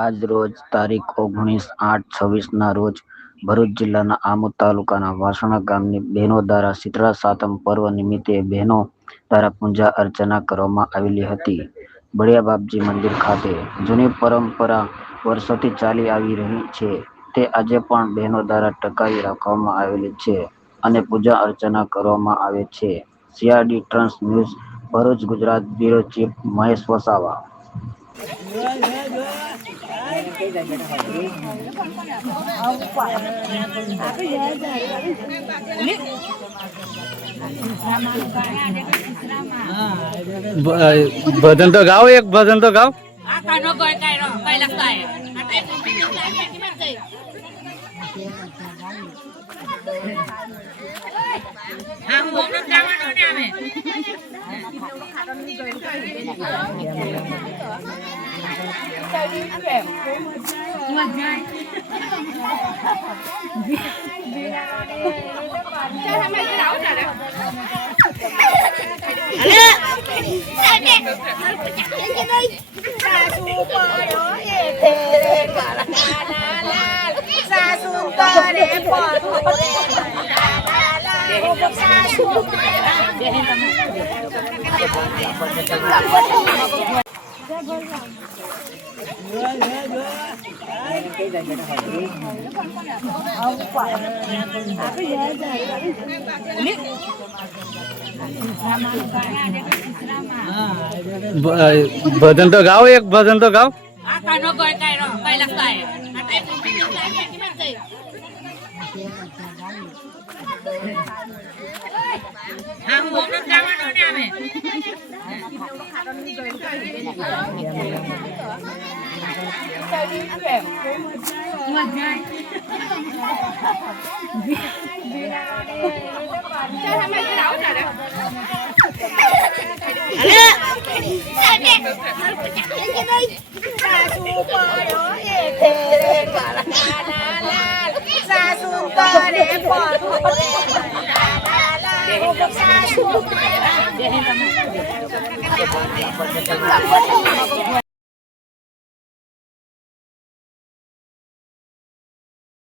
આજ રોજ તારીખ 19/8/26 ના રોજ ભરૂચ જિલ્લાના આમોદ તાલુકાના વાસણા ગામની બહેનો દ્વારા શીતળા સાતમ પર્વ નિમિત્તે બહેનો દ્વારા પૂજા અર્ચના કરવામાં આવેલી હતી. બળિયા બાપજી મંદિર ખાતે જૂની પરંપરા વર્ષોથી ચાલી આવી રહી છે તે આજે પણ બહેનો દ્વારા ટકાવી રાખવામાં આવેલી છે અને પૂજા અર્ચના કરવામાં આવે છે. CRD trust news Bharuch Gujarat bureau chief Mahesh Vasava. भजन तो गाओ, एक भजन तो गाओ. भजन तो गाओ, एक भजन तो गाओ.